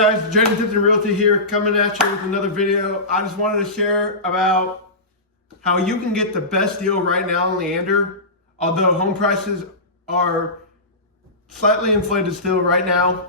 Guys, Get Deadlocked Realty here, coming at you with another video. I just wanted to share about how you can get the best deal right now in Leander, although home prices are slightly inflated still right now,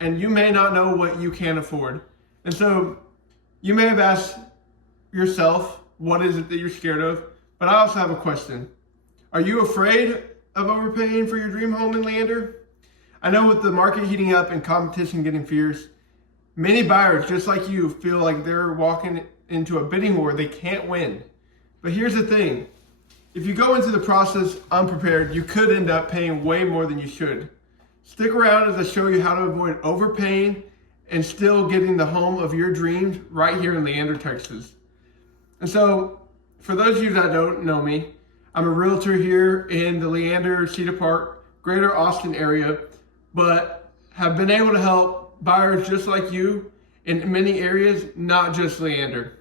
and you may not know what you can afford. And so you may have asked yourself, what is it that you're scared of? But I also have a question. Are you afraid of overpaying for your dream home in Leander? I know with the market heating up and competition getting fierce, many buyers, just like you, feel like they're walking into a bidding war they can't win. But here's the thing. If you go into the process unprepared, you could end up paying way more than you should. Stick around as I show you how to avoid overpaying and still getting the home of your dreams right here in Leander, Texas. And so, for those of you that don't know me, I'm a realtor here in the Leander, Cedar Park, Greater Austin area, but have been able to help buyers just like you in many areas, not just Leander.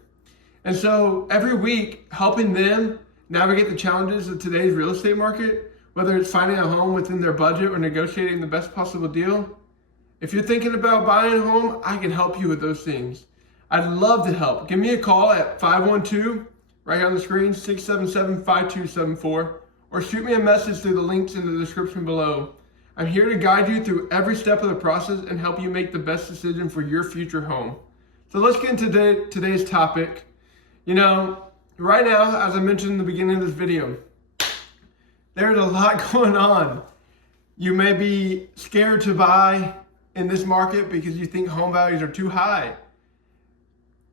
And so every week, helping them navigate the challenges of today's real estate market, whether it's finding a home within their budget or negotiating the best possible deal. If you're thinking about buying a home, I can help you with those things. I'd love to help. Give me a call at 512, right here on the screen, 677-5274, or shoot me a message through the links in the description below. I'm here to guide you through every step of the process and help you make the best decision for your future home. So let's get into today's topic. You know, right now, as I mentioned in the beginning of this video, there's a lot going on. You may be scared to buy in this market because you think home values are too high.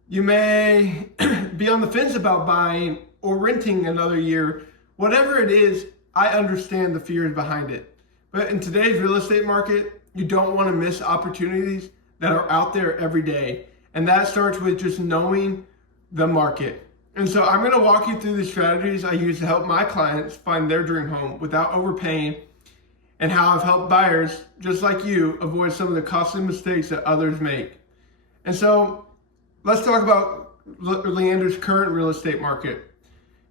You may be on the fence about buying or renting another year. Whatever it is, I understand the fears behind it. But in today's real estate market, you don't want to miss opportunities that are out there every day. And that starts with just knowing the market. And so I'm going to walk you through the strategies I use to help my clients find their dream home without overpaying, and how I've helped buyers just like you avoid some of the costly mistakes that others make. And so let's talk about Leander's current real estate market.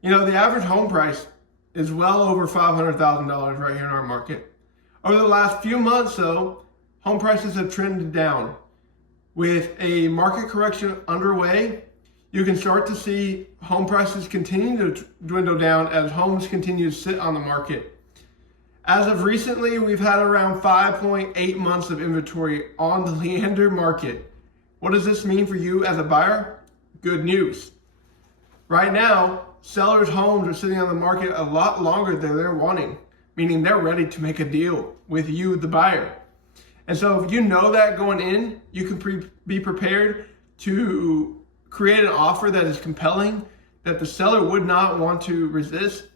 You know, the average home price is well over $500,000 right here in our market. Over the last few months, though, home prices have trended down. With a market correction underway, you can start to see home prices continue to dwindle down as homes continue to sit on the market. As of recently, we've had around 5.8 months of inventory on the Leander market. What does this mean for you as a buyer? Good news. Right now, sellers' homes are sitting on the market a lot longer than they're wanting, meaning they're ready to make a deal with you, the buyer. And so if you know that going in, you can be prepared to create an offer that is compelling, that the seller would not want to resist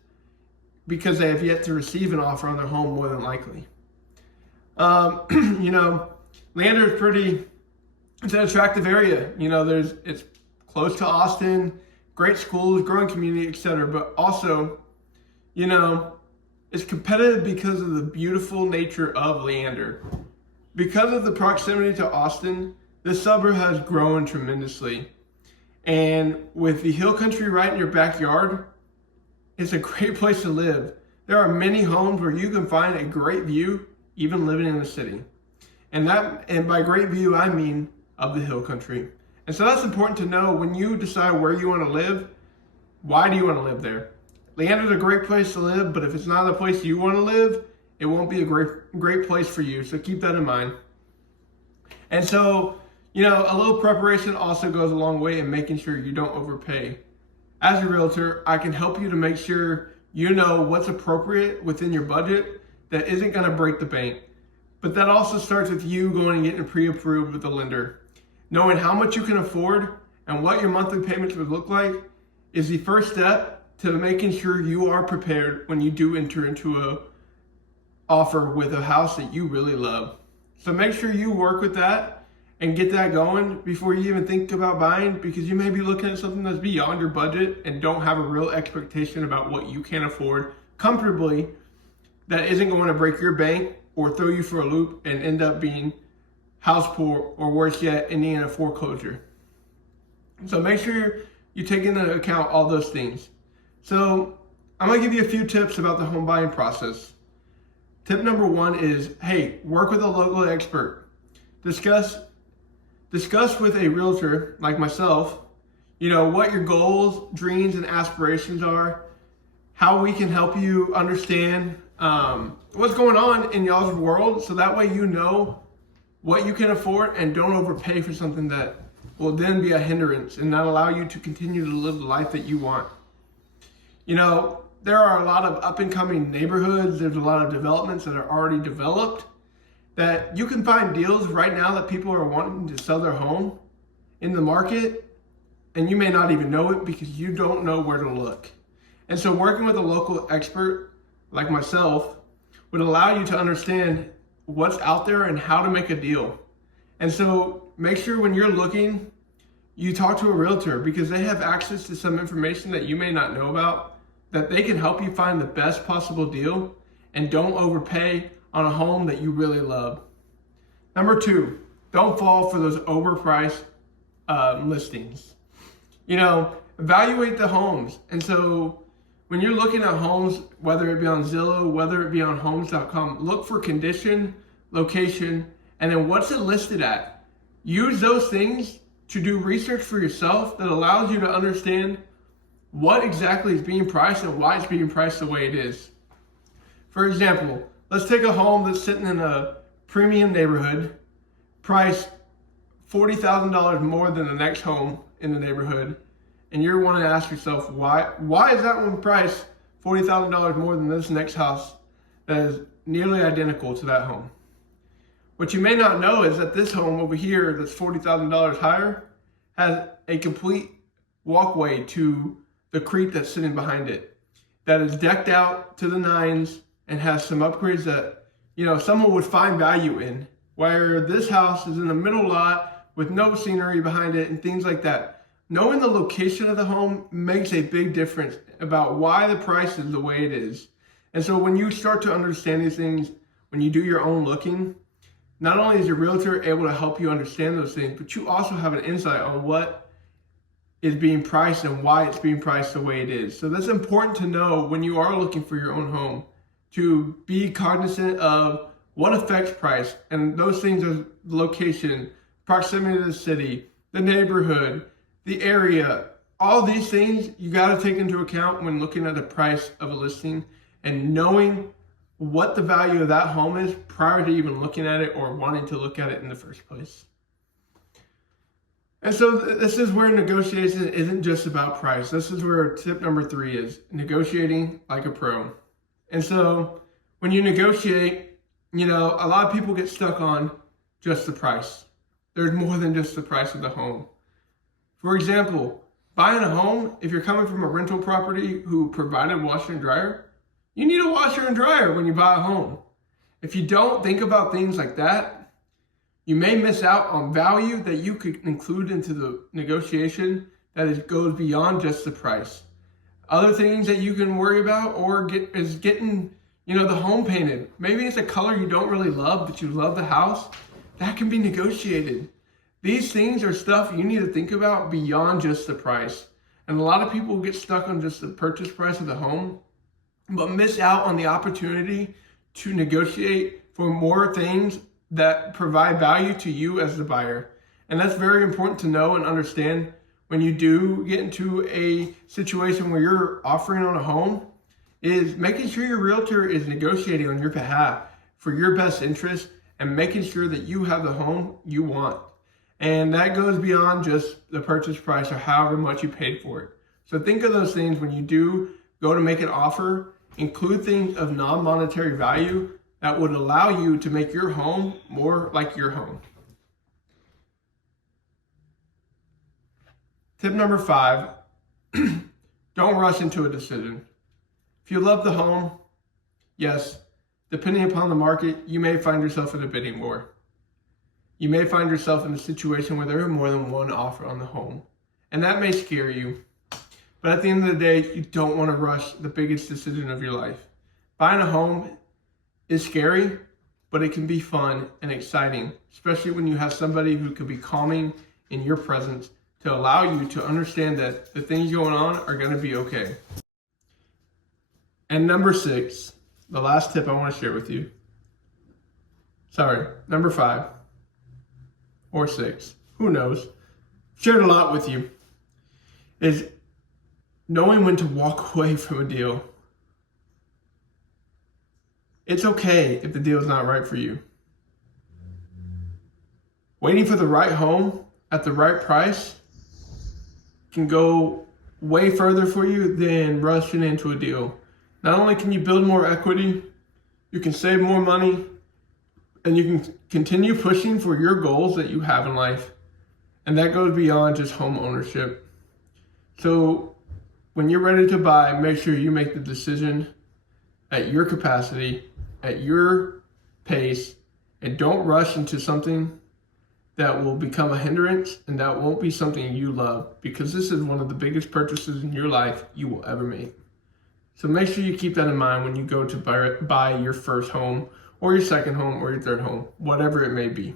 because they have yet to receive an offer on their home more than likely. You know, Leander is it's an attractive area. You know, it's close to Austin, great schools, growing community, etc. But also, you know, it's competitive because of the beautiful nature of Leander. Because of the proximity to Austin, this suburb has grown tremendously. And with the hill country right in your backyard, it's a great place to live. There are many homes where you can find a great view, even living in the city. And by great view, I mean of the hill country. And so that's important to know when you decide where you want to live. Why do you want to live there? Leander's a great place to live, but if it's not the place you want to live, it won't be a great place for you. So keep that in mind. And so, you know, a little preparation also goes a long way in making sure you don't overpay. As a realtor, I can help you to make sure you know what's appropriate within your budget that isn't going to break the bank. But that also starts with you going and getting pre-approved with the lender. Knowing how much you can afford and what your monthly payments would look like is the first step to making sure you are prepared when you do enter into a offer with a house that you really love. So make sure you work with that and get that going before you even think about buying, because you may be looking at something that's beyond your budget and don't have a real expectation about what you can afford comfortably that isn't going to break your bank or throw you for a loop and end up being house poor, or worse yet, ending in a foreclosure. So make sure you take into account all those things. So I'm gonna give you a few tips about the home buying process. Tip number one is, hey, work with a local expert. Discuss discuss with a realtor like myself, what your goals, dreams, and aspirations are, how we can help you understand what's going on in y'all's world, so that way you know what you can afford and don't overpay for something that will then be a hindrance and not allow you to continue to live the life that you want. There are a lot of up and coming neighborhoods, there's a lot of developments that are already developed, that you can find deals right now that people are wanting to sell their home in the market, and you may not even know it because you don't know where to look. And so working with a local expert like myself would allow you to understand what's out there and how to make a deal. And so make sure when you're looking, you talk to a realtor, because they have access to some information that you may not know about, that they can help you find the best possible deal and don't overpay on a home that you really love. Number 2, don't fall for those overpriced listings. Evaluate the homes. And so when you're looking at homes, whether it be on Zillow, whether it be on homes.com, look for condition, location, and then what's it listed at. Use those things to do research for yourself that allows you to understand what exactly is being priced and why it's being priced the way it is. For example, let's take a home that's sitting in a premium neighborhood, priced $40,000 more than the next home in the neighborhood, and you're wanting to ask yourself, why is that one priced $40,000 more than this next house that is nearly identical to that home? What you may not know is that this home over here that's $40,000 higher has a complete walkway to the creek that's sitting behind it, that is decked out to the nines and has some upgrades that someone would find value in, where this house is in the middle lot with no scenery behind it and things like that. Knowing the location of the home makes a big difference about why the price is the way it is. And so when you start to understand these things, when you do your own looking, not only is your realtor able to help you understand those things, but you also have an insight on what is being priced and why it's being priced the way it is. So that's important to know when you are looking for your own home, to be cognizant of what affects price. And those things are location, proximity to the city, the neighborhood, the area. All these things you got to take into account when looking at the price of a listing and knowing what the value of that home is prior to even looking at it or wanting to look at it in the first place. And so this is where negotiation isn't just about price. This is where tip number 3 is negotiating like a pro. And so when you negotiate, a lot of people get stuck on just the price. There's more than just the price of the home. For example, buying a home, if you're coming from a rental property who provided washer and dryer, you need a washer and dryer when you buy a home. If you don't think about things like that, you may miss out on value that you could include into the negotiation that goes beyond just the price. Other things that you can worry about is getting, the home painted. Maybe it's a color you don't really love, but you love the house. That can be negotiated. These things are stuff you need to think about beyond just the price. And a lot of people get stuck on just the purchase price of the home, but miss out on the opportunity to negotiate for more things that provide value to you as the buyer. And that's very important to know and understand when you do get into a situation where you're offering on a home, is making sure your realtor is negotiating on your behalf for your best interest and making sure that you have the home you want. And that goes beyond just the purchase price or however much you paid for it. So think of those things when you do go to make an offer. Include things of non-monetary value that would allow you to make your home more like your home. Tip number 5, don't rush into a decision. If you love the home, yes, depending upon the market, you may find yourself in a bidding war. You may find yourself in a situation where there are more than one offer on the home, and that may scare you. But at the end of the day, you don't want to rush the biggest decision of your life. Buying a home is scary, but it can be fun and exciting, especially when you have somebody who can be calming in your presence to allow you to understand that the things going on are going to be okay. And number 6, the last tip I want to share with you. Number 5 or 6. who knows, shared a lot with you, is knowing when to walk away from a deal. It's okay if the deal is not right for you. Waiting for the right home at the right price can go way further for you than rushing into a deal. Not only can you build more equity, you can save more money, and you can continue pushing for your goals that you have in life. And that goes beyond just home ownership. So when you're ready to buy, make sure you make the decision at your capacity, at your pace, and don't rush into something that will become a hindrance and that won't be something you love, because this is one of the biggest purchases in your life you will ever make. So make sure you keep that in mind when you go to buy your first home or your second home or your third home, whatever it may be.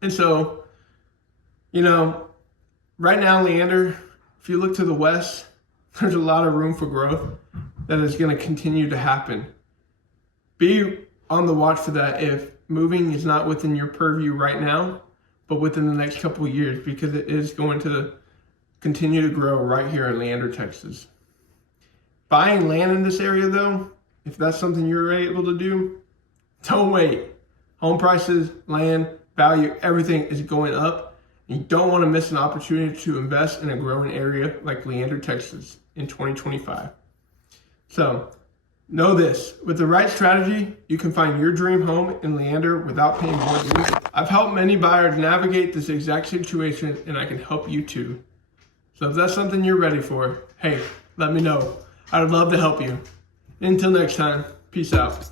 And so, right now, Leander, if you look to the west, there's a lot of room for growth that is going to continue to happen. Be on the watch for that if moving is not within your purview right now, but within the next couple of years, because it is going to continue to grow right here in Leander, Texas. Buying land in this area, though, if that's something you're able to do, don't wait. Home prices, land, value, everything is going up. And you don't want to miss an opportunity to invest in a growing area like Leander, Texas in 2025. So, know this, with the right strategy, you can find your dream home in Leander without paying more dues. I've helped many buyers navigate this exact situation, and I can help you too. So if that's something you're ready for, hey, let me know. I would love to help you. Until next time, peace out.